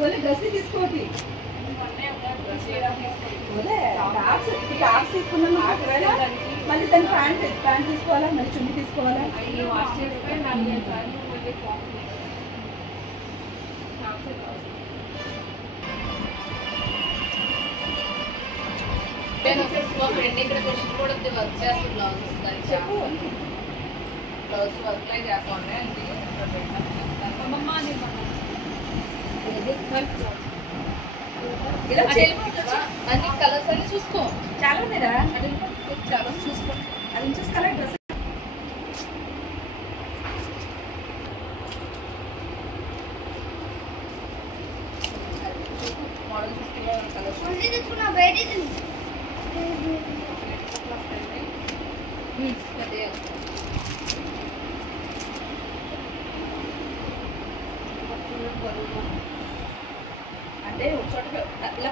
dress తీసుకోటి tops తీసుకున్నాను మళ్ళీ దాని ప్యాంట్ తీసుకోవాలా మళ్ళీ చున్నీ తీసుకోవాలా మా ఫ్రెండ్ ఇక్కడ క్వశ్చన్ కూడా వర్క్ చేస్తుంది బ్లౌజ్ వర్క్ అయి చేస్తా ఉన్నాయి అన్ని కలర్స్ అన్ని చూసుకో చాలా ఉన్నారా చాలా చూసుకో అది చూసుకోవాలా డ్రెస్ మోడల్ చూసుకున్నా కలర్స్ అంటే ఒక చోట ఇలా